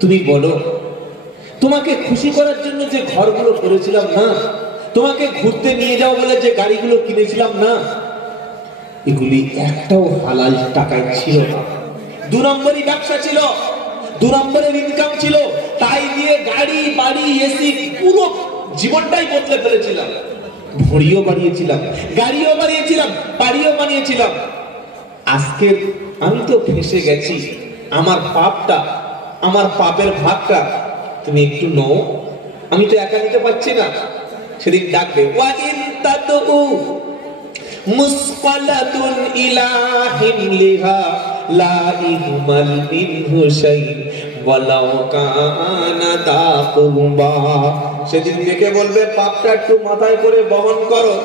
তুমি বলো, তোমাকে খুশি করার জন্য যে ঘরগুলো করেছিলাম না, তোমাকে ঘুরতে নিয়ে যাও বলে যে গাড়িগুলো কিনেছিলাম না, এগুলি একটাও হালাল টাকায় ছিল না। 2 নম্বরই ব্যবসা ছিল, 2 নম্বরের ইনকাম ছিল, তাই দিয়ে গাড়ি বাড়ি এসি পুরো জীবনটাই বদলে ফেলেছিলাম। ভরিও বাড়িয়েছিলাম, গাড়িও বাড়িয়েছিলাম, বাড়িও বানিয়েছিলাম। আজকে আমি তো ফেসে গেছি, আমার পাপটা, আমার পাপের ভাগটা তুমি একটু নাও, আমি তো একা নিতে পারছি না। সেদিন ডাকবে, ওয়াইন তাদউ মুসকালাতুন ইলা হিমলিহা লা ইহমাল মিনহু শাই ওয়ালাউ কানা দা কুরবা। সেদিন ডেকে বলবে, পাপটা একটু মাথায় করে বহন করো।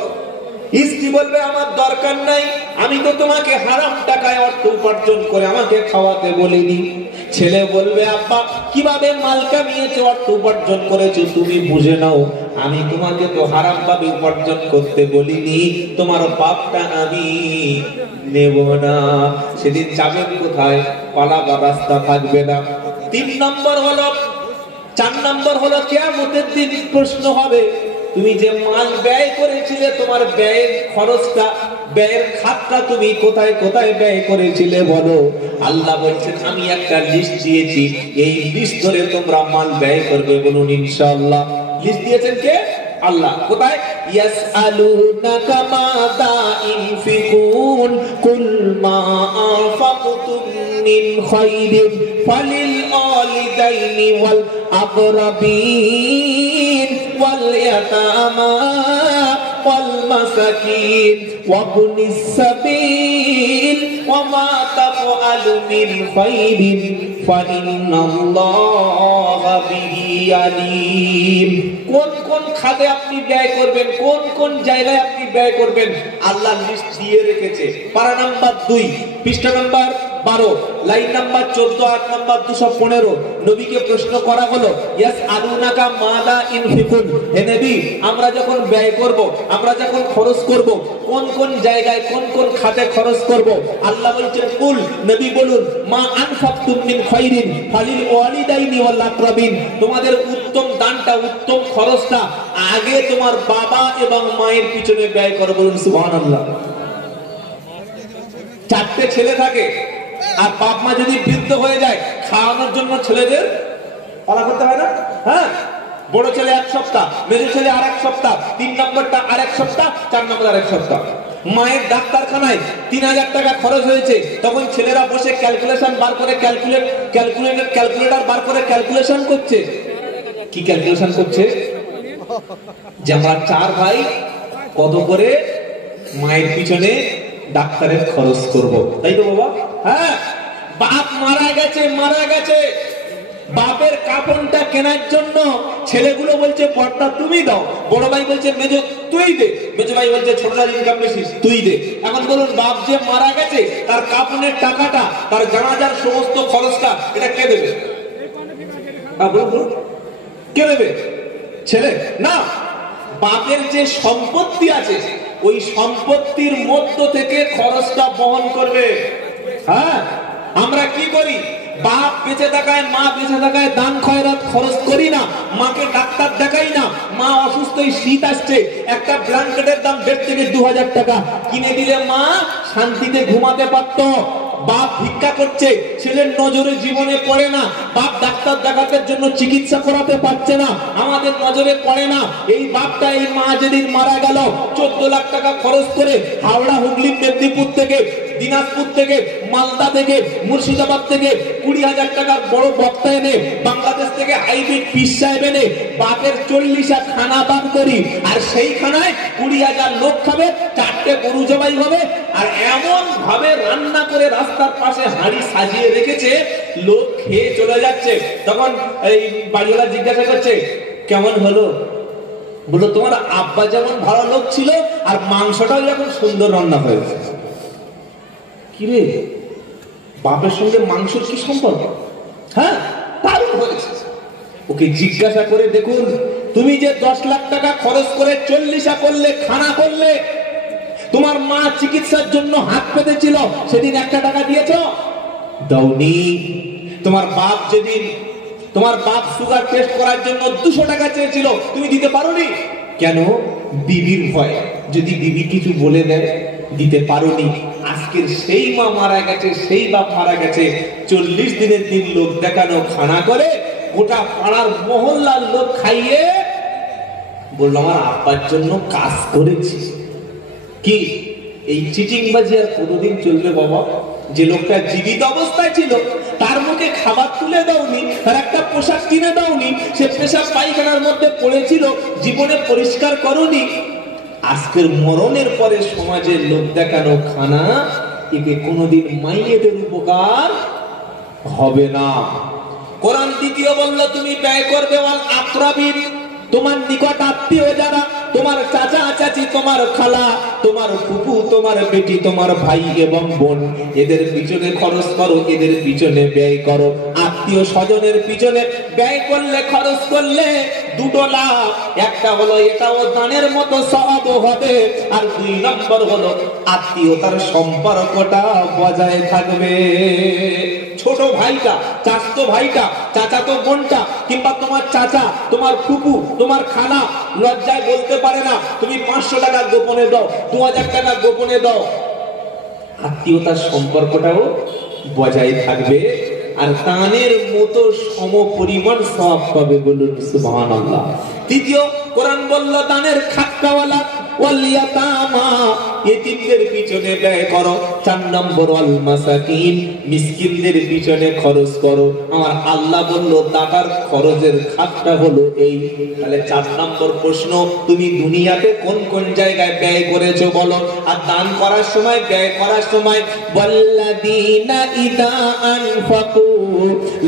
স্ত্রী বলবে, আমার দরকার নাই, আমি তো তোমাকে হারাম টাকায় অর্থ উপার্জন করে আমাকে খাওয়াতে বলিনি। ছেলে বলবে, আব্বা কিভাবে মাল কামিয়েছো, অর্থ উপার্জন করেছো তুমি বুঝে নাও, আমি তোমাকে তো হারাম ভাবে উপার্জন করতে বলিনি, তোমার পাপটা আমি নেব না। সেদিন যাবেন কোথায়? পালাবার রাস্তা থাকবে না। 3 নম্বর হলো, 4 নম্বর হলো কিয়ামতের দিন প্রশ্ন হবে, তুমি যে মাল ব্যয় করেছিলে, তোমার ব্যয়ের খরচটা, ব্যয়ের খাতটা তুমি কোথায় কোথায় ব্যয় করেছিলে বলো। আল্লাহ বলছেন, আমি একটা লিস্ট দিয়েছি, এই লিস্ট ধরে তোমরা মাল ব্যয় করবে। বলুন ইনশাআল্লাহ। লিস্ট দিয়েছেন কে? আল্লাহ। কোথায়? ইয়াসআলুনাকা মাযা ইনফিকুন কুল মা আনফাকতুম মিন খায়রিন ফালিল ওয়ালিদাইনি ওয়াল আকরাবিন ওয়াল ইয়াতামা ওয়াল মাসাকিন ওয়া ইবনিস সাবিল ওয়া মা তাফআলু মিন খায়রিন ফাইন্নাল্লাহা বিহি আলিম। কোন কোন খাতে আপনি ব্যয় করবেন, কোন কোন জায়গায় আপনি ব্যয় করবেন, আল্লাহ লিস্ট দিয়ে রেখেছে। পারা নাম্বার 2, পৃষ্ঠা নাম্বার 12, লাইন নাম্বার 14, আয়াত নাম্বার 215। নবীকে প্রশ্ন করা হলো, ইয়াসআলুনাকা মাযা ইনফিকুন, হে নবী আমরা যখন ব্যয় করব, আমরা যখন খরচ করব, কোন কোন জায়গায় কোন কোন খাতে খরচ করব? আল্লাহ বলছেন, কুল, নবী বলুন, মা আনফাকতুম মিন খায়রিন ফালিল ওয়ালিদাইনি ওয়াল আকরাবিন, তোমাদের উত্তম দানটা, উত্তম খরচটা আগে তোমার বাবা এবং মায়ের পিছনে ব্যয় করো। বলুন সুবহানাল্লাহ। 4টে ছেলে থাকে, আর বাপ মা যদি বৃদ্ধ হয়ে যায়, খাওয়ানোর জন্য ছেলেদের পালা করতে হয় না? হ্যাঁ, বড় ছেলে 1 সপ্তাহ, মেজো ছেলে আর 1 সপ্তাহ, 3 নম্বরটা আর 1 সপ্তাহ, 4 নম্বর আর 1 সপ্তাহ। মায়ের ডাক্তারখানায় 3000 টাকা খরচ হয়েছে, তখন ছেলেরা বসে ক্যালকুলেশন বার করে, ক্যালকুলেটর বার করে ক্যালকুলেশন করছে। কি ক্যালকুলেশন করছে? যে আমরা 4 ভাই কত করে মায়ের পিছনে ডাক্তারের খরচ করব, তাই তো বাবা? হ্যাঁ, বাপ মারা গেছে, বাপের কাপড়টা কেনার জন্য ছেলেগুলো বলছে, বড়টা তুমি দাও, বড় ভাই বলছে মেজো তুই দে, মেজো ভাই বলছে ছোটটার ইনকাম বেশি তুই দে। এখন বলুন, বাপ যে মারা গেছে, তার কাপড়ের টাকাটা, তার জানাজার সমস্ত খরচটা, এটা কে দেবে? কে দেবে? ছেলে না, বাপের যে সম্পত্তি আছে, ওই সম্পত্তির মধ্য থেকে খরচটা বহন করবে। হ্যাঁ, আমরা কি করি? বাপ বেঁচে থাকায়, মা বেঁচে থাকায় দান খয়রাত খরচ করি না, মাকে ডাক্তার দেখাই না। মা অসুস্থ, শীত আসছে, একটা ব্ল্যাঙ্কেটের দাম 1.5 থেকে 2000 টাকা কিনে দিলে মা শান্তিতে ঘুমাতে পারত। বাপ ভিক্ষা করছে, ছেলের নজরে জীবনে পড়ে না, বাপ ডাক্তার দেখানোর জন্য চিকিৎসা করাতে পারছে না, আমাদের নজরে পড়ে না। এই বাপটা, এই মা যেদিন মারা গেল, 14 লাখ টাকা খরচ করে হাওড়া, হুগলি, মেদিনীপুর থেকে, দিনাজপুর থেকে, মালদা থেকে, মুর্শিদাবাদ থেকে 20,000 টাকার বড় বক্তা এনে, বাংলাদেশ থেকে হাইব্রিড পিস সাহেব এনে বাপের 40 খানা দান করি, আর সেই খানায় 20,000 লোক খাবে, 4টে গরু জবাই হবে, আর এমন ভাবে রান্না করে রাস্তার পাশে হাঁড়ি সাজিয়ে রেখেছে, লোক খেয়ে চলে যাচ্ছে। তখন এই বাড়িওয়ালা জিজ্ঞাসা করছে, কেমন হলো? বলো, তোমার আব্বা যেমন ভালো লোক ছিল, আর মাংসটাও যখন সুন্দর রান্না হয়েছে। কিরে, বাপের সঙ্গে মাংসের কি সম্পর্ক? হ্যাঁ, দারুণ হয়েছে। ওকে জিজ্ঞাসা করে দেখুন, তুমি যে 10 লাখ টাকা খরচ করে 40 করলে, খানা করলে, তোমার মা চিকিৎসার জন্য হাত পেতেছিল, সেদিন 1 টাকা দিয়েছো? দাওনি। তোমার বাপ যেদিন তোমার বাপ সুগার টেস্ট করার জন্য 200 টাকা চেয়েছিল, তুমি দিতে পারোনি কেন? বিবির ভয়, যদি বিবি কিছু বলে দেয় দিতে পারোনি। আজকের সেই মা মারা গেছে, সেই বাপ মারা গেছে, 40 দিনের দিন লোক দেখানো খানা করে গোটা পাড়ার মহল্লার লোক খাইয়ে বললো আমার আব্বার জন্য কাজ করেছি। কি এই চিটিংবাজি আর কোনোদিন চলবে বাবা? যে লোকটা জীবিত অবস্থায় ছিল তার মুখে খাবার তুলে দাওনি, তার একটা পোশাক কিনে দাওনি, সে পেশাব পায়খানার মধ্যে পড়েছিল, জীবনে পরিষ্কার করনি, আজকের মরণের পরে সমাজের লোক দেখানো খানা একে কোনোদিন মাইয়েদের উপকার হবে না। কোরআন দ্বিতীয় বলল তুমি ব্যয় করবে ওয়াল আকরাবিন, তোমার নিকট আত্মীয় যারা, তোমার চাচা চাচি, তোমার খালা, তোমার ফুফু, তোমার বেটি, তোমার ভাই এবং বোন, এদের পিছনে খরচ করো, এদের পিছনে ব্যয় করো। আত্মীয় স্বজনের পিছনে ব্যয় করলে, খরচ করলে দুটো লাভ, একটা হলো এটাও দানের মতো সওয়াব হবে, আর 2 নম্বর হলো আত্মীয়তার সম্পর্কটা বজায় থাকবে। ছোট ভাইটা, চাচাতো ভাইটা, চাচাতো বোনটা, কিংবা তোমার চাচা, তোমার ফুফু, তোমার খালা লজ্জায় বলতে পারে না, তুমি 500 টাকা গোপনে দাও, 2000 টাকা গোপনে দাও, আত্মীয়তার সম্পর্কটাও বজায় থাকবে, আর দানের মতো সম পরিমাণ সওয়াব পাবে। বলুন সুবহানাল্লাহ। তৃতীয়, কোরআন বলল দানের খাক্কাওয়ালা ওয়াল ইয়াতামা, এতিমদের পিছনে ব্যয় করো। 4 নম্বর ওয়াল মাসাকিন, মিসকিনদের পিছনে খরচ করো। আমার আল্লাহ বলল দাতার খরচের খাতটা হলো এই। তাহলে 4 নম্বর প্রশ্ন, তুমি দুনিয়াতে কোন কোন জায়গায় ব্যয় করেছো বলো? আর দান করার সময়, ব্যয় করার সময়, ওয়াল্লাযীনা ইযা আনফাকু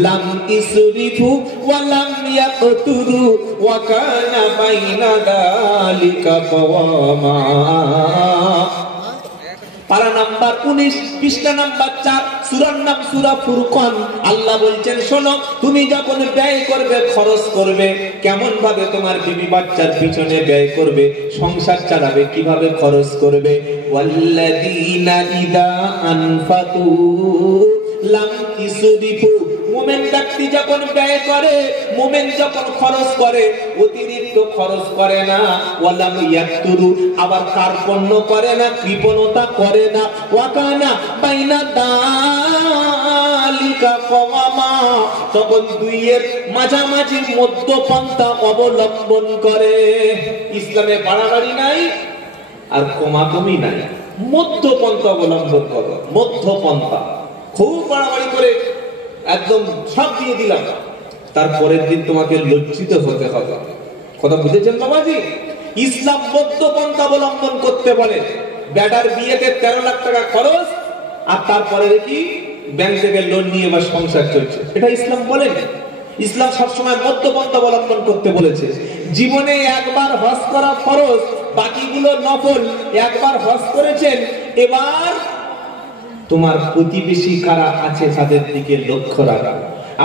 লাম ইসরিফু ওয়া লাম ইয়াকতুরু ওয়া কানা বাইনা যালিকা কাওয়ামা। পারা নাম্বার 19, পৃষ্ঠা নাম্বার 4, সূরার নাম সূরা ফুরকান। আল্লাহ বলছেন শোনো, তুমি যখন ব্যয় করবে, খরচ করবে, কেমন ভাবে তোমার বিবি বাচ্চার পিছনে ব্যয় করবে, সংসার চালাবে, কিভাবে খরচ করবে। ওয়াল্লাযীনা ইযা আনফাকু লাম ইসরিফু, মুমিন ব্যক্তি যখন ব্যয় করে, মুমিন যখন খরচ করে, অতিরিক্ত খরচ করে না, ওয়ালাম ইয়াকতুরু, আবার কার্পণ্য করে না, কৃপণতা করে না, ওয়াকানা বাইনা দালিকা কওয়ামা, তখন দুইয়ের মাঝামাঝি মধ্যপন্থা অবলম্বন করে। ইসলামে বাড়াবাড়ি নাই আর কমাকমি নাই, মধ্যপন্থা অবলম্বন করো। মধ্যপন্থা, খুব বাড়াবাড়ি করে একদম সব দিয়ে দিলাম, তারপরের দিন তোমাকে লজ্জিত হতে হবে। কথা বুঝেছেন বাবাজি? ইসলাম মধ্যপন্থা অবলম্বন করতে বলে। বেটার বিয়েতে 13 লাখ টাকা খরচ, আর তারপরে দেখি ব্যাংক থেকে লোন নিয়ে বা সংসার চলছে, এটা ইসলাম বলেন। ইসলাম সবসময় মধ্যপন্থা অবলম্বন করতে বলেছে। জীবনে একবার হজ করা ফরজ, বাকিগুলো নফল। একবার হজ করেছেন, এবার তোমার প্রতিবেশী কারা আছে তাদের দিকে লক্ষ্য রাখা।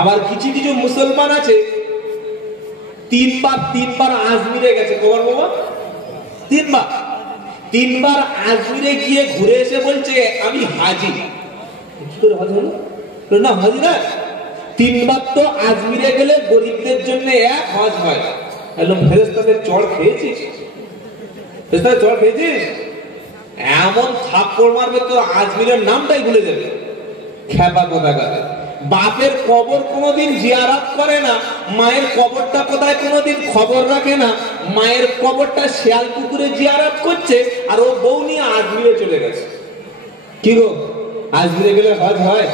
আবার কিছু কিছু মুসলমান আছে তিনবার আজমিরে গেছে। কবার বাবা? তিনবার আজমিরে গিয়ে ঘুরে এসে বলছে আমি হাজি। কি করে হজ হলো? না হাজি না, 3 বার তো আজমিরে গেলে গরিবদের জন্য এক হজ হয়। এলো ফেরেশতাদের চড় খেয়েছিস? ফেরেশতাদের চড় খেয়েছিস? এমন থাপ্পড় মারবে তো আজমিরের নামটাই ভুলে যাবে। খেপা কোথাকার। বাপের কবর কোনোদিন জিয়ারত করে না, মায়ের কবরটা কোথায় কোনোদিন খবর রাখে না। মায়ের কবরটা শিয়াল কুকুরে জিয়ারত করছে, আর ও বউ নিয়ে আজমিরে চলে গেছে। কি গো, আজমিরে গেলে হজ হয়?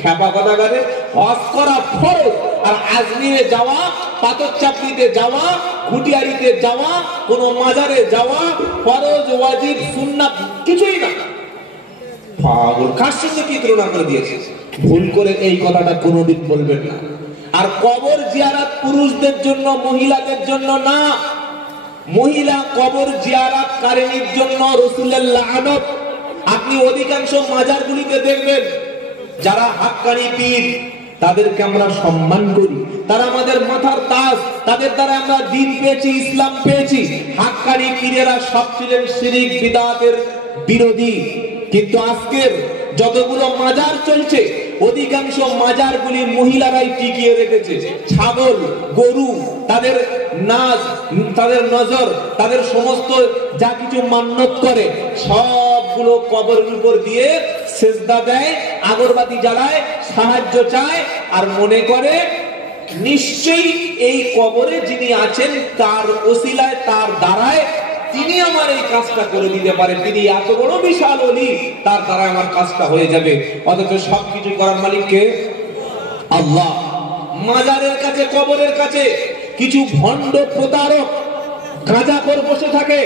খেপা কোথাকারে। হজ করা ফরজ, আর আজমিরে যাওয়া, পাথর চাপড়িতে যাওয়া, ঘুটিয়ারিতে যাওয়া, কোন মাজারে যাওয়া ফরজ, ওয়াজিব, সুন্নাত কিছুই না। পাগল, কার সঙ্গে কি তুলনা করে দিয়েছে? ভুল করে এই কথাটা কোনোদিন বলবেন না। আর কবর জিয়ারত পুরুষদের জন্য, মহিলাদের জন্য না। মহিলা কবর জিয়ারত কারিনীর জন্য রাসূলের লানত। আপনি অধিকাংশ মাজারগুলিতে দেখবেন যারা হাক্কানি পীর, তাদেরকে আমরা সম্মান করি, তারা আমাদের মাথার তাজ, তাদের দ্বারা আমরা দ্বীন পেয়েছি, ইসলাম পেয়েছি। হাক্কানি পীরেরা সব ছিলেন শিরক বিদআতের বিরোধী। কিন্তু আজকের যতগুলো মাজার চলছে, অধিকাংশ মাজারগুলি মহিলারাই টিকিয়ে রেখেছে। ছাগল, গরু, তাদের নাজ, তাদের নজর, তাদের সমস্ত যা কিছু মান্যত করে সবগুলো কবরের উপর দিয়ে সেজদা দেয়, আগরবাতি জ্বালায়, সাহায্য চায়, আর মনে করে নিশ্চয়ই এই কবরে যিনি আছেন তার ওসিলায়, তার দ্বারায় তিনি আমার এই কাজটা করে দিতে পারে, তিনি এত বড় বিশাল ওলি, তার দ্বারা আমার কাজটা হয়ে যাবে। অথচ সবকিছু করার মালিক কে? আল্লাহ। মাজারের কাছে, কবরের কাছে কিছু ভণ্ড প্রতারক গাঁজাখোর বসে থাকে।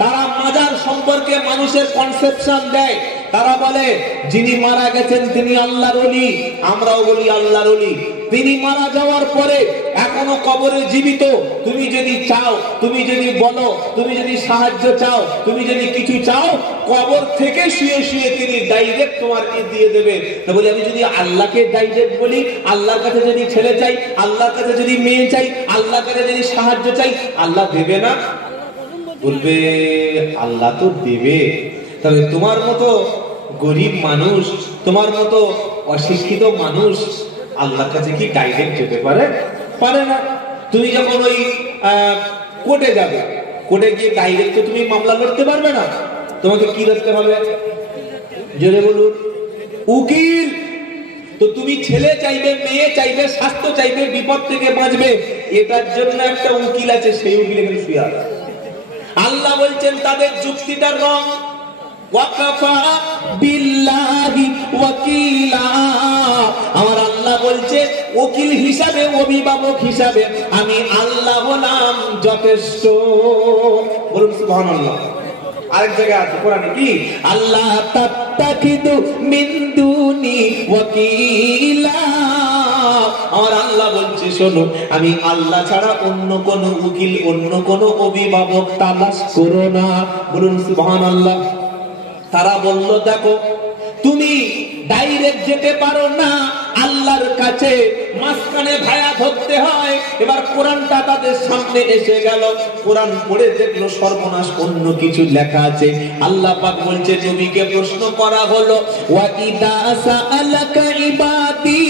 তারা মাজার সম্পর্কে মানুষের কনসেপশন দেয়। তারা বলে যিনি মারা গেছেন তিনি আল্লাহর ওলি, আমরাও বলি আল্লাহর ওলি। তিনি মারা যাওয়ার পরে এখনো কবরে জীবিত, তুমি যদি চাও, তুমি যদি বলো, তুমি যদি সাহায্য চাও, তুমি যদি কিছু চাও, কবর থেকে শুয়ে শুয়ে তিনি ডাইরেক্ট তোমার দিয়ে দেবে। তা বলি আমি যদি আল্লাহকে ডাইরেক্ট বলি, আল্লাহর কাছে যদি ছেলে চাই, আল্লাহর কাছে যদি মেয়ে চাই, আল্লাহর কাছে যদি সাহায্য চাই, আল্লাহ দেবে না? বলবে আল্লাহ তো দেবে। তবে তোমার মতো গরিব মানুষ, তোমার মতো অশিক্ষিত মানুষ আল্লাহর কাছে কি ডাইরেক্ট যেতে পারে? পারে না। তুমি যখন ওই কোর্টে যাবে, কোর্টে গিয়ে ডাইরেক্ট তুমি মামলা লড়তে পারবে না। তোমাকে কি করতে হবে? জোরে বলুন। উকিল। তো তুমি ছেলে চাইবে, মেয়ে চাইবে, স্বাস্থ্য চাইবে, বিপদ থেকে বাঁচবে, এটার জন্য একটা উকিল আছে, সেই উকিল এখানে শুয়ে আছে। আল্লাহ বলছেন তাদের যুক্তিটার রং ওয়াকাফা বিল্লাহি ওয়াকিলা। আমার আল্লাহ বলছে উকিল হিসাবে, অভিভাবক হিসাবে আমি আল্লাহ হলাম যথেষ্ট। বলুন সুবহানাল্লাহ। আরেক জায়গায় আছে কোরআনে কি? আল্লাহ তাত্তাখিদু মিন দুনি ওয়াকিলা। আমার আল্লাহ বলছে শোনো, আমি আল্লাহ ছাড়া অন্য কোন উকিল, অন্য কোন অভিভাবক তালাশ করো না। বলুন সুবহানাল্লাহ। তারা বলল দেখো তুমি ডাইরেক্ট যেতে পারো না আল্লাহর কাছে, মাঝখানে ভায়া ধরতে হয়। এবার কোরআনটা তাদের সামনে এসে গেল, কোরআন পড়ে দেখলো সর্বনাশ, অন্য কিছু লেখা আছে। আল্লাহ পাক বলছে নবীকে প্রশ্ন করা হলো ওয়া ইদা সাআলাকা ইবাদি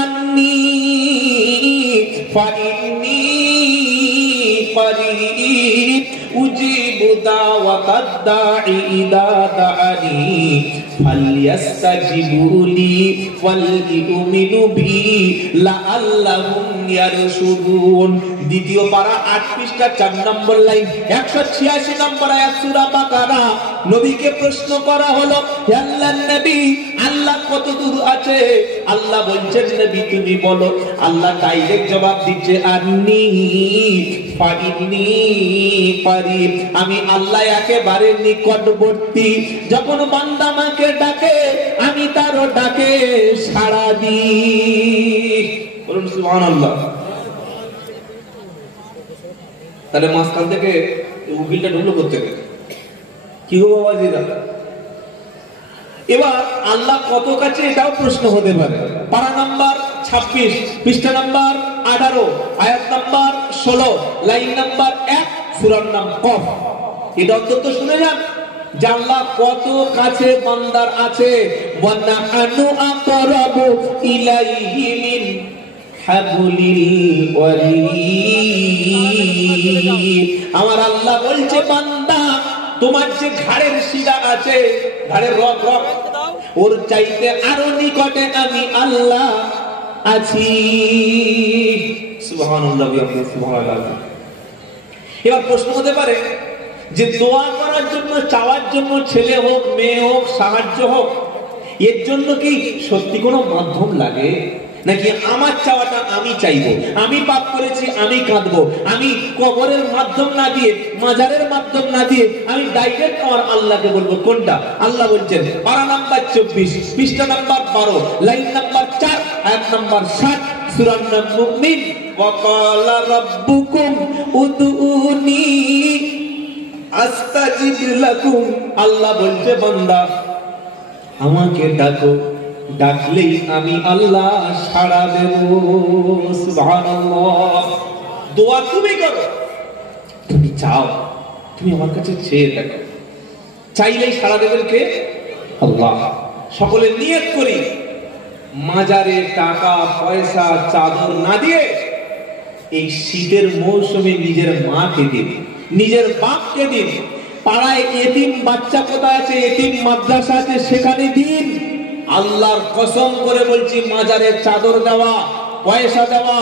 আন্নী ফাইন্নী করিব উজিবু দাওয়াতাদ দাঈ ইদা দাআনি ফালইস্তাজিবুলি ওয়ালইউমিনু বি লাআল্লাহুম ইয়ারশুদুন। দ্বিতীয় পারা ৮ পৃষ্ঠা ৪ নম্বর লাইন, ১৮৬ নম্বর আয়াত সূরা বাকারা। নবীকে প্রশ্ন করা হলো হে আল্লাহর নবী, আল্লাহ কত দূর আছে? আল্লাহ বলছেন নবী তুমি বলো। আল্লাহ ডাইরেক্ট জবাব দিচ্ছে আন্নী ফাইন্নী করিব। আমি আল্লাহ একেবারে নিকটবর্তী। যখন বান্দা আমাকে ডাকে আমি তারও ডাকে সাড়া দিই। বলুন সুবহানাল্লাহ। তাহলে মাঝখান থেকে উকিলটা ঢুকলো করতে গেলে কি গো বাবাজি দাদা? এবার আল্লাহ কত কাছে এটাও প্রশ্ন হতে পারে। পারা নাম্বার ২৬, পৃষ্ঠা নাম্বার ১৮, আয়াত নাম্বার ১৬, লাইন নাম্বার ১, সূরার নাম কফ। এটা অন্তত শুনে যান যে আল্লাহ কত কাছে বান্দার আছে। ওয়ানাহানু আকরাবু ইলাইহি মিন হাবলিল ওয়ারিদ। আমার আল্লাহ বলছে বান্দা তোমার যে ঘাড়ের শিরা আছে, ঘাড়ের রগ, ওর চাইতে আরো নিকটে আমি আল্লাহ আছি। সুবহানাল্লাহ। সুবহানাল্লাহ। এবার প্রশ্ন হতে পারে যে দোয়া করার জন্য, চাওয়ার জন্য, ছেলে হোক, মেয়ে হোক, সাহায্য হোক, এর জন্য কি সত্যি কোনো মাধ্যম লাগে? নাকি আমার চাওয়াটা আমি চাইবো, আমি পাপ করেছি আমি কাঁদবো, আমি কবরের মাধ্যম না দিয়ে, মাজারের মাধ্যম না দিয়ে আমি ডাইরেক্ট আমার আল্লাহকে বলবো? কোনটা? আল্লাহ বলছেন পারা নাম্বার ২৪, পৃষ্ঠা নাম্বার ১২, লাইন নাম্বার ৪, আয়াত নাম্বার ৭, সূরার নাম মুমিন। ওয়াকালা রাব্বুকুম উদউনি আস্তাজিব লাকুম। আল্লাহ বলছে বান্দা আমাকে ডাকো, ডাকলেই আমি আল্লাহ সাড়া দেব। সুবহানাল্লাহ। দোয়া তুমি করো, তুমি চাও, তুমি আমার কাছে চেয়ে দেখো, চাইলেই সাড়া দেবেন কে? আল্লাহ। সকলে নিয়ত করি মাজারে টাকা পয়সা চাদর না দিয়ে এই শীতের মৌসুমে নিজের মাকে দিন, নিজের বাপকে দিন। পাড়ায় এতিম বাচ্চা কোথায় আছে, এতিম মাদ্রাসা আছে, সেখানে দিন। আল্লাহর কসম করে বলছি, মাজারে চাদর দেওয়া, পয়সা দেওয়া,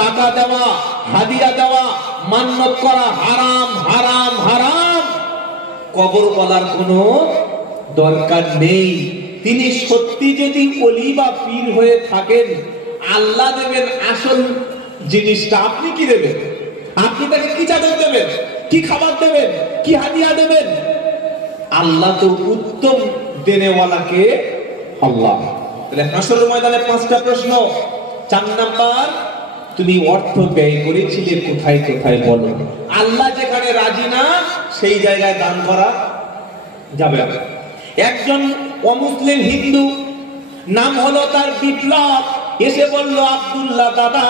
টাকা দেওয়া, হাদিয়া দেওয়া, মান্নত করা হারাম, হারাম, হারাম। কবর বলার কোনো দরকার নেই। তিনি সত্যি যদি ওলি বা পীর হয়ে থাকেন, আল্লাহ দেবেন আসল জিনিসটা। আপনি কি দেবেন? আপনি তাকে কি চাদর দেবেন, কি খাবার দেবেন, কি হাদিয়া দেবেন? আল্লাহ তো উত্তম দেনেওয়ালাকে আল্লাহ। তাহলে হাসরের ময়দানে 5টা প্রশ্ন। 4 নাম্বার, তুমি অর্থ ব্যয় করেছিলে কোথায় কোথায় বলো। আল্লাহ যেখানে রাজি না সেই জায়গায় দান করা যাবে না। একজন অমুসলিম হিন্দু, নাম হলো তার বিপ্লব, এসে বলল, আব্দুল্লাহ দাদা,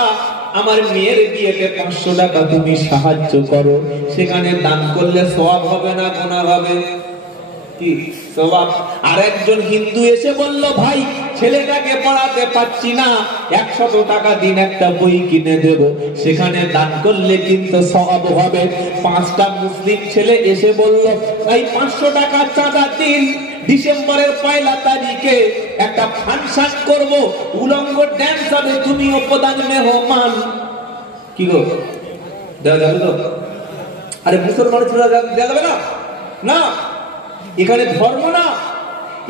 আমার মেয়ের বিয়েতে 500 টাকা তুমি সাহায্য করো। সেখানে দান করলে সওয়াব হবে না গুনাহ হবে? কি সওয়াব? আর একজন হিন্দু এসে বলল, ভাই ছেলেটাকে পড়াতে পাচ্ছি না, 100 টাকা দিন একটা বই কিনে দেব। সেখানে দান করলে কিন্তু সওয়াব হবে। 5টা মুসলিম ছেলে এসে বলল, ভাই 500 টাকা চাঁদা দিন, ডিসেম্বরের 1 তারিখে একটা ফাংশন করব, উলঙ্গ ড্যান্স হবে, তুমিও প্রধান মেহমান। কি গো, দেওয়া যাবে তো? আরে মুসলমান ছেলে দেওয়া যাবে না? না, এখানে ধর্ম না,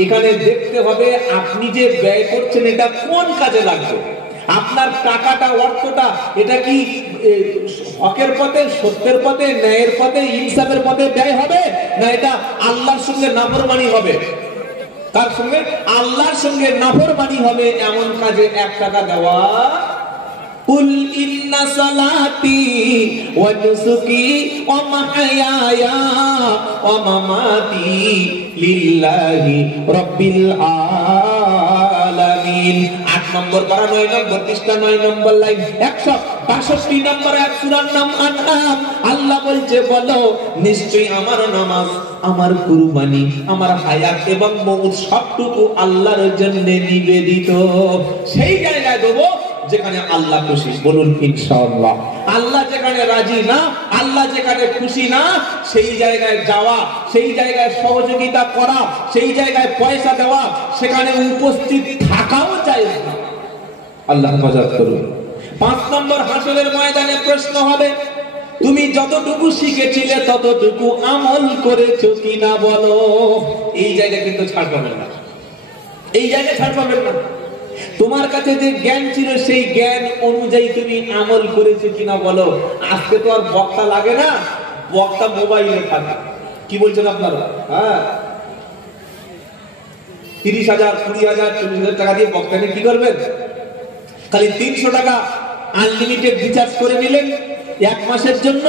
এখানে দেখতে হবে আপনি যে ব্যয় করছেন এটা কোন কাজে লাগবে। আপনার টাকাটা, অর্থটা, এটা কি হকের পথে, সত্যের পথে, ন্যায়ের পথে, ইনসাফের পথে ব্যয় হবে, না এটা আল্লাহর সঙ্গে নাফরমানি হবে? তার সঙ্গে আল্লাহর সঙ্গে নাফরমানি হবে এমন কাজে 1 টাকা দেওয়া। কুল ইন্না সালাতি ওয়া নুসুকি ওয়া মাহইয়ায়া ওয়া মামাতি লিল্লাহি রাব্বিল আলামিন। 8 নম্বর পারা, 9 নম্বর পৃষ্ঠা, 9 নম্বর লাইন, 162 নম্বর এক সূরার নাম আনআম। আল্লাহ বলছে, বলো নিশ্চয়ই আমার নামাজ, আমার কুরবানি, আমার হায়াত এবং মউত সবটুকু আল্লাহর জন্য নিবেদিত। সেই জায়গায় দেব যেখানে আল্লাহ খুশি। বলুন ইনশাআল্লাহ। আল্লাহ যেখানে রাজি না, আল্লাহ যেখানে খুশি না, সেই জায়গায় যাওয়া, সেই জায়গায় সহযোগিতা করা, সেই জায়গায় পয়সা দেওয়া, সেখানে উপস্থিত থাকাও জায়েজ না। আল্লাহ হেফাজত করুন। 5 নম্বর, হাসরের ময়দানে প্রশ্ন হবে, তুমি যতটুকু শিখেছিলে ততটুকু আমল করেছো কিনা বলো। এই জায়গায় কিন্তু ছাড় পাবেন না, এই জায়গায় ছাড় পাবেন না। তোমার কাছে যে জ্ঞান ছিল সেই জ্ঞান অনুযায়ী তুমি আমল করেছো কিনা বলো। আজকে তো আর বক্তা লাগে না, বক্তা মোবাইলে থাকে। কি বলছেন আপনারা? হ্যাঁ, 30,000, 20,000, 40,000 টাকা দিয়ে বক্তা নিয়ে কি করবেন? খালি 300 টাকা আনলিমিটেড রিচার্জ করে নিলেন 1 মাসের জন্য,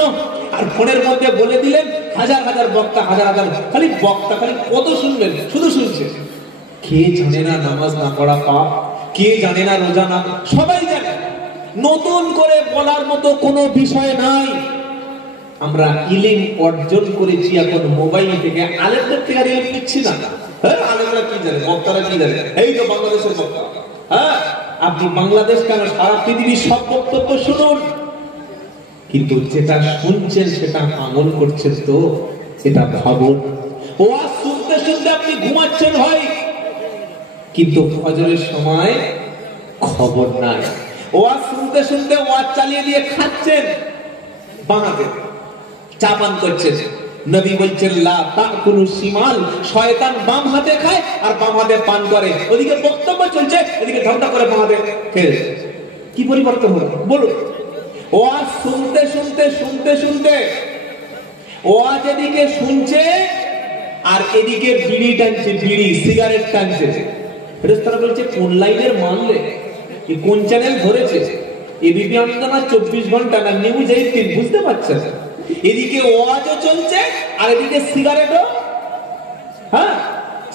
আর ফোনের মধ্যে বলে দিলেন হাজার হাজার বক্তা, হাজার হাজার খালি বক্তা, খালি কত শুনবেন, শুধু শুনছে। কে জানে না নামাজ না পড়া পাপ? কে জানে না রোজা না? সবাই জানে। নতুন করে বলার মতো কোনো বিষয় নাই। আমরা ইলম অর্জন করেছি এখন মোবাইল থেকে, আলেমদের থেকে ইলম নিচ্ছি না। হ্যাঁ, আলেমরা কি জানে, বক্তারা কি জানে? এই তো বাংলাদেশের বক্তা। হ্যাঁ, আপনি বাংলাদেশ কেন, সারা পৃথিবীর সব বক্তব্য শুনুন, কিন্তু যেটা শুনছেন সেটা আমল করছেন তো, এটা ভাবুন। ওয়াজ শুনতে শুনতে আপনি ঘুমাচ্ছেন হয়, কিন্তু ফজরের সময় খবর নাই। ওয়াজ শুনতে শুনতে ওয়াজ চালিয়ে দিয়ে খাচ্ছেন, বানাতে চা পান করছেন। নবী বলছেন, লা তাকুলু শিমাল, শয়তান বাম হাতে খায় আর বাম হাতে পান করে। ওদিকে বক্তব্য চলছে, ওদিকে ঝগড়া করে বাম হাতে খেয়ে। কি পরিবর্তন হলো বলুন? ওয়াজ শুনতে শুনতে শুনতে শুনতে ওয়াজ এদিকে শুনছে আর এদিকে বিড়ি টানছে, বিড়ি সিগারেট টানছে। ফেরেশতারা বলছে, কোন লাইনের মানলে, কোন চ্যানেল ধরেছে? এবিপি আনন্দ না 24 ঘন্টা না নিউজ 18, বুঝতে পারছেন? এদিকে ওয়াজও চলছে আর এদিকে সিগারেটও, হ্যাঁ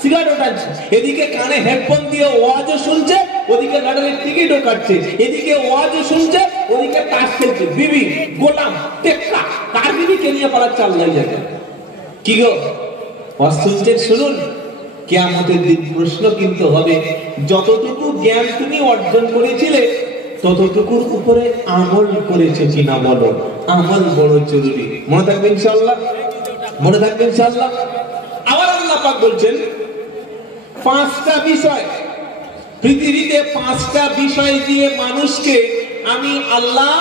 সিগারেটও টানছে। এদিকে কানে হেডফোন দিয়ে ওয়াজও শুনছে, ওদিকে লটারির টিকিটও কাটছে। এদিকে ওয়াজও শুনছে, ওদিকে তাস খেলছে। বিবি, গোলাম, টেক্কা, কার বিবিকে নিয়ে পালাচ্ছে আল্লাহ জানে। কি গো, ওয়াজ শুনছেন, শুনুন। কিয়ামতের দিন প্রশ্ন কিন্তু হবে, যতটুকু জ্ঞান তুমি অর্জন করেছিলে ততটুকুর উপরে আমল করেছে কিনা বলো। আমল বড় জরুরি। মনে থাকবে ইনশাআল্লাহ, মনে থাকবে ইনশাআল্লাহ। আবার আল্লাহ পাক বলছেন পাঁচটা বিষয়, পৃথিবীতে পাঁচটা বিষয় দিয়ে মানুষকে আমি আল্লাহ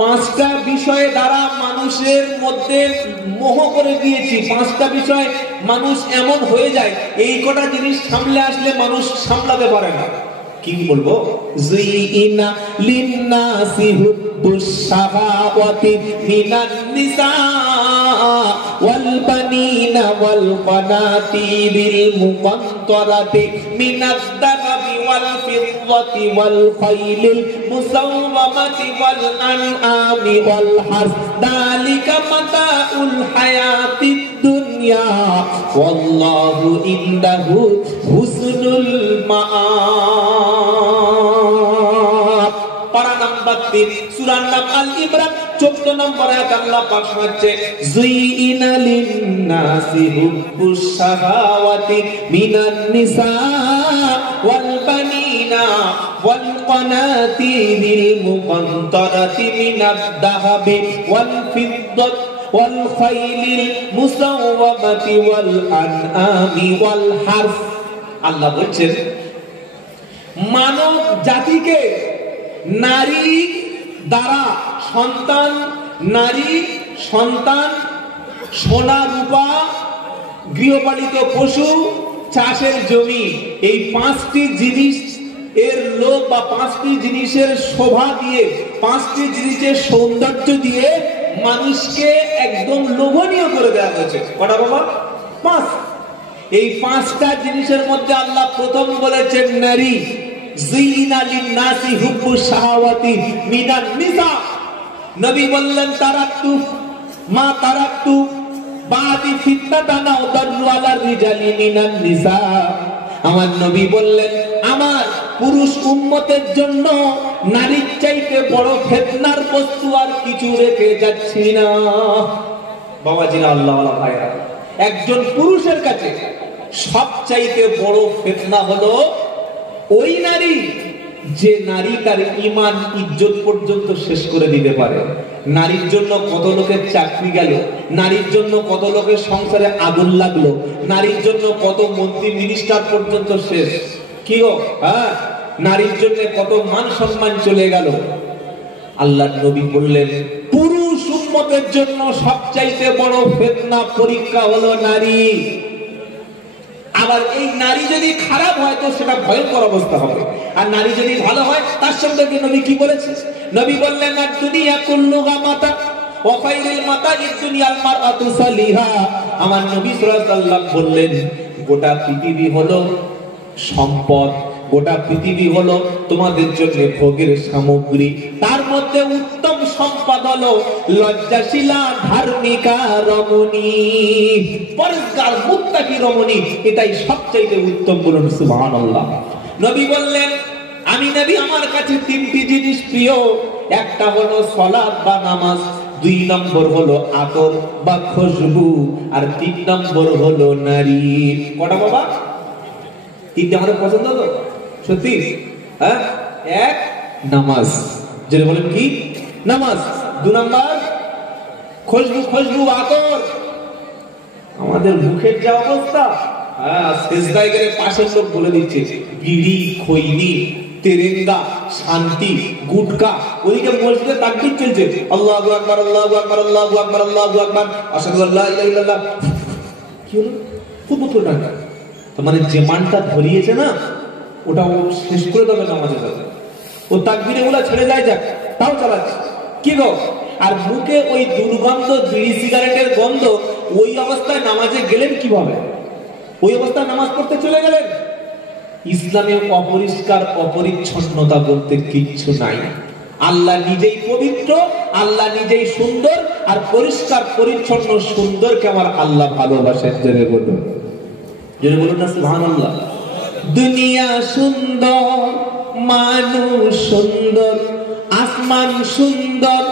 পাঁচটা বিষয় দ্বারা মানুষের মধ্যে মোহ করে দিয়েছি। পাঁচটা বিষয় মানুষ এমন হয়ে যায়, এই কটা জিনিস সামলে আসলে মানুষ সামলাতে পারে না। কি বলবো? যুইনা লিন্নাসি হুব্বুশ শাহাওয়াতি মিনান নিসা ওয়াল বানিনা ওয়াল কানাতিরিল মুকান্তারাতি মিনাদ দাহাবি ওয়াল ফিদ্দাতি ওয়াল খাইলিল মুসাওওয়ামাতি ওয়াল আনআমি ওয়াল হারস যালিকা মাতাউল হায়াতিদ দুনিয়া ওয়াল্লাহু ইনদাহু হুসনুল মাআব। পারা নাম্বার 3 সূরা নাম আল ইমরান 14 নম্বর আয়াত আল্লাহ পাক শোনাচ্ছে যুইনা লিন্নাসি হুব্বুশ শাহাওয়াতি মিনান নিসা ওয়াল বানিনা ওয়াল কানাতিরিল মুকান্তারাতি মিনাদ দাহাবি ওয়াল ফিদ্দাতি ওয়াল খাইলিল মুসাওওয়ামাতি ওয়াল আনআমি ওয়াল হারস। আল্লাহ বলছেন মানব জাতিকে নারী দ্বারা সন্তান, নারী সন্তান, সোনা রূপা, গৃহপালিত পশু, চাষের জমি, এই পাঁচটি জিনিস এর লোভ বা পাঁচটি জিনিসের শোভা দিয়ে, পাঁচটি জিনিসের সৌন্দর্য দিয়ে মানুষকে একদম লোভনীয় করে দেওয়া হয়েছে। কটা বাবা? পাঁচ। এই পাঁচটা জিনিসের মধ্যে আল্লাহ প্রথম বলেছেন নারী। যুইনা লিন্নাসি হুব্বুশ শাহাওয়াতি মিনান নিসা। নবী বললেন তারাক্তু মা তারাক্তু বাদি ফিতনাতান আউদারু আলা রিজালি মিনান নিসা। আমার নবী বললেন আমার পুরুষ উম্মতের জন্য নারীর চাইতে বড় ফিতনার বস্তু আর কিছু রেখে যাচ্ছি না। বাবাজিরা, আল্লাহ ওয়ালা ভাইরা, একজন পুরুষের কাছে সবচাইতে বড় ফিতনা হলো ওই নারী যে নারী তার ঈমান ইজ্জত পর্যন্ত শেষ করে দিতে পারে। নারীর জন্য কত লোকের চাকরি গেল, নারীর জন্য কত লোকের সংসারে আগুন লাগলো, নারীর জন্য কত মন্ত্রী মিনিস্টার পর্যন্ত শেষ। কি গো, হ্যাঁ, নারীর জন্য কত মান সম্মান চলে গেল। আল্লাহর নবী বললেন পুরুষ উম্মতের জন্য সবচাইতে বড় ফিতনা পরীক্ষা হলো নারী। আবার এই নারী যদি খারাপ হয় তো সেটা ভয়ঙ্কর অবস্থা হবে, আর নারী যদি ভালো হয় তার সম্পর্কে নবী কি বলেছে? নবী বললেন আর দুনিয়া কুল্লুহা মাতা ওয়া খায়রুল মাতা'i দুনিয়াল মারআতু সালিহা। আমার নবী সাল্লাল্লাহু আলাইহি ওয়াসাল্লাম বললেন গোটা পৃথিবী হলো সম্পদ, গোটা পৃথিবী হলো তোমাদের জন্য ভোগের সামগ্রী, তার মধ্যে উত্তম সম্পদ হলো লজ্জাশীলা ধার্মিকা রমণী, পরিষ্কার মুত্তাকি রমণী, এটাই সবচেয়ে উত্তম। বলুন সুবহানাল্লাহ। নবী বললেন আমি নবী আমার কাছে তিনটি জিনিস প্রিয়, একটা হলো সালাত বা নামাজ, 2 নম্বর হলো আতর বা খুশবু, আর 3 নম্বর হলো নারী। কটা বাবা? তিনটে আমাদের পছন্দ তো সত্যি? হ্যাঁ, এক নামাজ, যেটা বলেন কি নামাজ, 2 নম্বর খুশবু, খুশবু আতর। আমাদের মুখের যা অবস্থা, হ্যাঁ, সেজদায় গেলে পাশের লোক বলে দিচ্ছে বিড়ি, খৈনি, তেরেঙ্গা, শান্তি, গুটকা, ওইদিকে মসজিদে তাকবীর চলছে, আল্লাহু আকবার, আল্লাহু আকবার, আল্লাহু আকবার, আল্লাহু আকবার, আশহাদু আল্লা ইলাহা ইল্লাল্লাহ। কি হলো? ফুটবল ডাকা। তার মানে যে মানটা ধরিয়েছে না ওটা ও শেষ করে দেবে নামাজে যাবে, ও তাকবীরে ওলা ছেড়ে যায়, যাক তাও চালাচ্ছে। কি গো, আর মুখে ওই দুর্গন্ধ বিড়ি সিগারেটের গন্ধ, ওই অবস্থায় নামাজে গেলেন কিভাবে? ওই অবস্থায় নামাজ পড়তে চলে গেলেন? ইসলামে অপরিষ্কার অপরিচ্ছন্নতা বলতে কিচ্ছু নাই। আল্লাহ নিজেই পবিত্র, আল্লাহ নিজেই সুন্দর, আর পরিষ্কার পরিচ্ছন্ন সুন্দরকে আমার আল্লাহ ভালোবাসেন। জোরে বলুন, জোরে বলুন না সুবহানাল্লাহ। দুনিয়া সুন্দর, মানুষ সুন্দর, আসমান সুন্দর,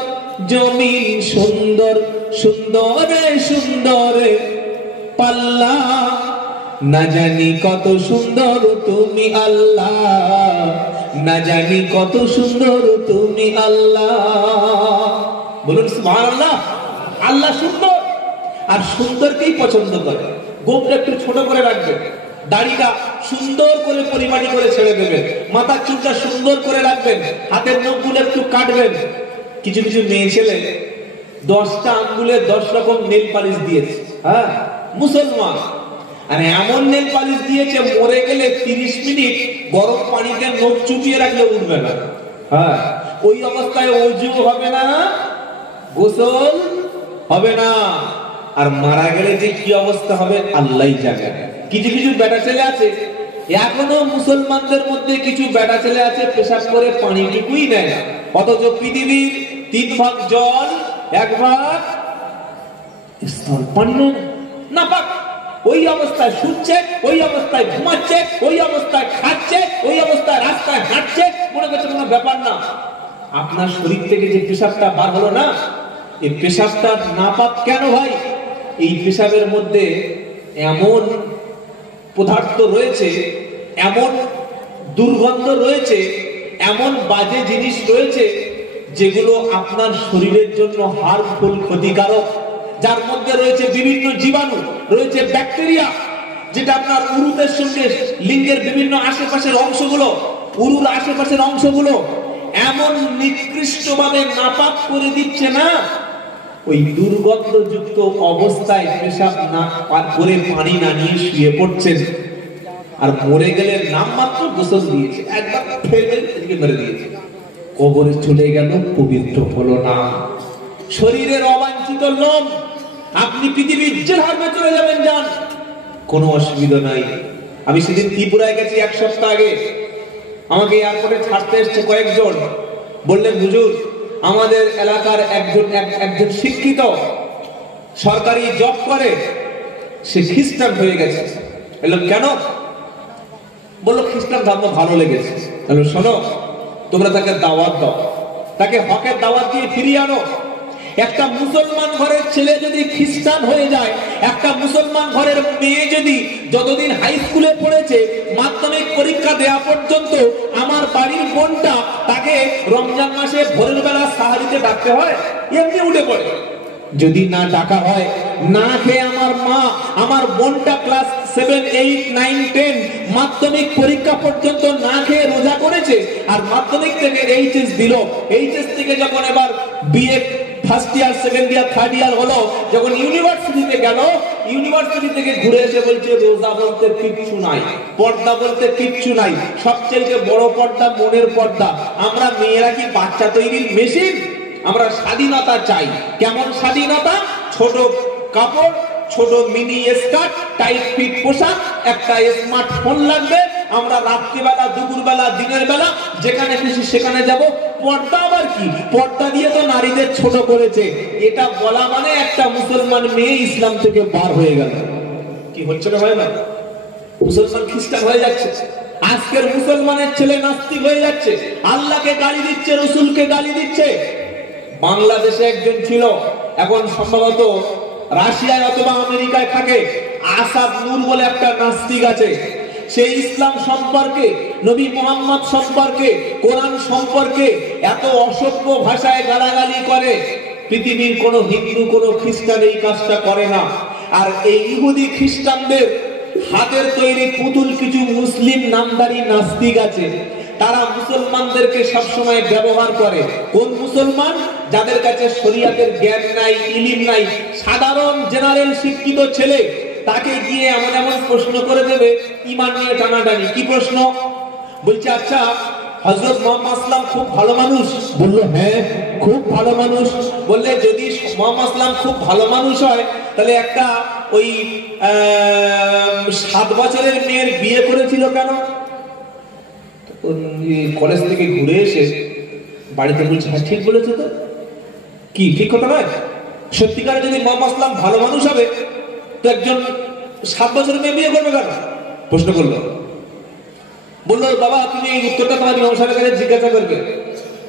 জমিন সুন্দর, সুন্দরে সুন্দরে পাল্লা না জানি কত সুন্দর তুমি আল্লাহ, না জানি কত সুন্দর তুমি আল্লাহ। বলুন সুবহানাল্লাহ। আল্লাহ সুন্দর, আর সুন্দরকেই পছন্দ করে। গোপটা একটু ছোট করে রাখবেন, দাড়িটা সুন্দর করে পরিমাণি করে ছেড়ে দেবেন, মাথার চুলটা সুন্দর করে রাখবেন, হাতের নখগুলো একটু কাটবেন। কিছু কিছু মেয়ে ছেলে 10টা আঙ্গুলে 10 রকম নেল পালিশ দিয়েছে, হ্যাঁ মুসলমান, আর এমন নেল পালিশ দিয়েছে মরে গেলে 30 মিনিট গরম পানিতে নখ চুপিয়ে রাখলে উঠবে না। হ্যাঁ, ওই অবস্থায় ওযু হবে না, গোসল হবে না, আর মারা গেলে যে কি অবস্থা হবে আল্লাহই জানে। কিছু কিছু বেটা ছেলে আছে, এখনো মুসলমানদের মধ্যে কিছু বেটা ছেলে আছে পেশাব করে পানিটুকুই নেয় না, অথচ পৃথিবীর 3 ভাগ জল 1 ভাগ স্থল পানি নেয় না, পাক। ওই অবস্থায় শুচ্ছে, ওই অবস্থায় ঘুমাচ্ছে, ওই অবস্থায় খাচ্ছে, ওই অবস্থায় রাস্তায় হাঁটছে, মনে করছে কোনো ব্যাপার না। আপনার শরীর থেকে যে পেশাবটা বার হলো না, এই পেশাবটা নাপাক কেন ভাই? এই পেশাবের মধ্যে এমন পদার্থ রয়েছে, এমন দুর্গন্ধ রয়েছে, এমন বাজে জিনিস রয়েছে যেগুলো আপনার শরীরের জন্য হার্মফুল, ক্ষতিকারক, যার মধ্যে রয়েছে বিভিন্ন জীবাণু, রয়েছে ব্যাকটেরিয়া, যেটা আপনার উরুদের সঙ্গে লিঙ্গের বিভিন্ন আশেপাশের অংশগুলো, উরুর আশেপাশের অংশগুলো এমন নিকৃষ্টভাবে নাপাক করে দিচ্ছে না, ওই দুর্গন্ধযুক্ত অবস্থায় পেশাব না করে পানি না নিয়ে শুয়ে পড়ছেন, আর মরে গেলে নামমাত্র গোসল দিয়েছে, একবার ফেলে মেরে দিয়েছে, কবরে চলে গেল, পবিত্র হলো না। শরীরের অবাঞ্ছিত লোম আপনি পৃথিবীর যে ধর্মে চলে যাবেন যান, কোনো অসুবিধা নাই। আমি সেদিন ত্রিপুরায় গেছি 1 সপ্তাহ আগে, আমাকে এয়ারপোর্টে ছাড়তে এসছে কয়েকজন, বললেন হুজুর আমাদের এলাকার একজন শিক্ষিত সরকারি জব করে, সে খ্রিস্টান হয়ে গেছে। বললাম কেন? বললো খ্রিস্টান ধর্ম ভালো লেগেছে। বললো শোনো, তোমরা তাকে দাওয়াত দাও, তাকে হকের দাওয়াত দিয়ে ফিরিয়ে আনো। একটা মুসলমান ঘরের ছেলে যদি খ্রিস্টান হয়ে যায়, একটা মুসলমান ঘরের মেয়ে যদি যতদিন হাই স্কুলে পড়েছে মাধ্যমিক পরীক্ষা দেওয়া পর্যন্ত আমার বাড়ির বোনটা, তাকে রমজান মাসে ভোরের বেলা সাহারিতে ডাকতে হয়, এমনি উঠে পড়ে। যদি না ডাকা হয়, না খেয়ে আমার মা আমার বোনটা ক্লাস 7, 8, 9, 10 মাধ্যমিক পরীক্ষা পর্যন্ত না খেয়ে রোজা করেছে, আর মাধ্যমিক থেকে এইচএস দিল, এইচএস থেকে যখন এবার BA first year, second year, third year হলো, যখন ইউনিভার্সিটিতে গেল, ইউনিভার্সিটি থেকে ঘুরে এসে বলছে রোজা বলতে কিচ্ছু নাই, পর্দা বলতে কিচ্ছু নাই, সবচেয়ে বড় পর্দা মনের পর্দা। আমরা মেয়েরা কি বাচ্চা তৈরির মেশিন? আমরা স্বাধীনতা চাই। কেমন স্বাধীনতা? ছোট কাপড়, ছোট মিনি স্কার্ট, টাইট ফিট পোশাক, একটা স্মার্টফোন লাগবে, আমরা রাত্রিবেলা, দুপুরবেলা, দিনের বেলা যেখানে খুশি সেখানে যাব। পর্দা আবার কি? পর্দা দিয়ে তো নারীদের ছোট করেছে। এটা বলা মানে একটা মুসলমান মেয়ে ইসলাম থেকে বার হয়ে গেল। কি হচ্ছে না ভাই? না মুসলমান খ্রিস্টান হয়ে যাচ্ছে, আজকের মুসলমানের ছেলে নাস্তিক হয়ে যাচ্ছে, আল্লাহকে গালি দিচ্ছে, রসুলকে গালি দিচ্ছে। বাংলাদেশে একজন ছিল, এখন সম্ভবত রাশিয়ায় অথবা আমেরিকায় থাকে, আসাদ নূর বলে একটা নাস্তিক আছে। সেই ইসলাম সম্পর্কে, নবী মুহাম্মদ সম্পর্কে, কোরআন সম্পর্কে এত অসভ্য ভাষায় গালাগালি করে, পৃথিবীর কোন হিন্দু, কোন খ্রিস্টান এই কাজটা করে না। আর এই ইহুদি খ্রিস্টানদের হাতের তৈরি পুতুল কিছু মুসলিম নামধারী নাস্তিক আছে, তারা মুসলমানদেরকে সবসময় ব্যবহার করে। কোন মুসলমান? যাদের কাছে শরিয়াতের জ্ঞান নাই, ইলম নাই, সাধারণ জেনারেল শিক্ষিত ছেলে, তাকে গিয়ে এমন এমন প্রশ্ন করে দেবে, ঈমান নিয়ে টানাটানি। কি প্রশ্ন? বলছে আচ্ছা হযরত মুহাম্মদ সাল্লাল্লাহু খুব ভালো মানুষ? বলল হ্যাঁ খুব ভালো মানুষ। বললে যদি মুহাম্মদ সাল্লাল্লাহু খুব ভালো মানুষ হয়, তাহলে একটা ওই 7 বছরের মেয়ের বিয়ে করেছিল কেন? কলেজ থেকে ঘুরে এসে বাড়িতে বলছে হ্যাঁ ঠিক বলেছে তো। কি ঠিক কথা নয়? সত্যিকারে যদি মুহাম্মদ সাল্লাল্লাহু ভালো মানুষ হবে, তো একজন 7 বছরের মেয়ে বিয়ে করবে কেন? প্রশ্ন করলো। বললো বাবা তুমি এই উত্তরটা তোমার ইমাম সাহেবের কাছে জিজ্ঞাসা করবে।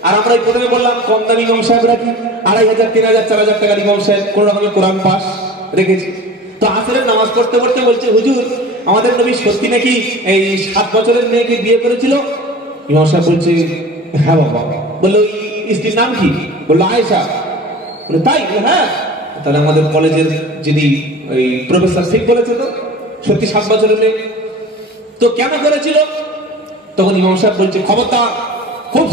আর আমরা প্রথমে বললাম কম দামি ইমাম সাহেবরা কি 2500, 3000, 4000 টাকার ইমাম সাহেব, কোন রকমের কোরআন পাস রেখেছি। তো আসরের নামাজ পড়তে পড়তে বলছে হুজুর আমাদের নবী সত্যি নাকি এই 7 বছরের মেয়েকে বিয়ে করেছিল? ইমাম সাহেব বলছে হ্যাঁ বাবা। বললো স্ত্রীর নাম কি? বললো আয়েশা। বলে তাই? হ্যাঁ। তাহলে আমাদের কলেজের যিনি ওই প্রফেসর ঠিক বলেছে, তো সত্যি 7 বছরের মেয়ে। তো কেন করেছিল? তখন ইমাম সাহেব বলছে খবরদার, খুব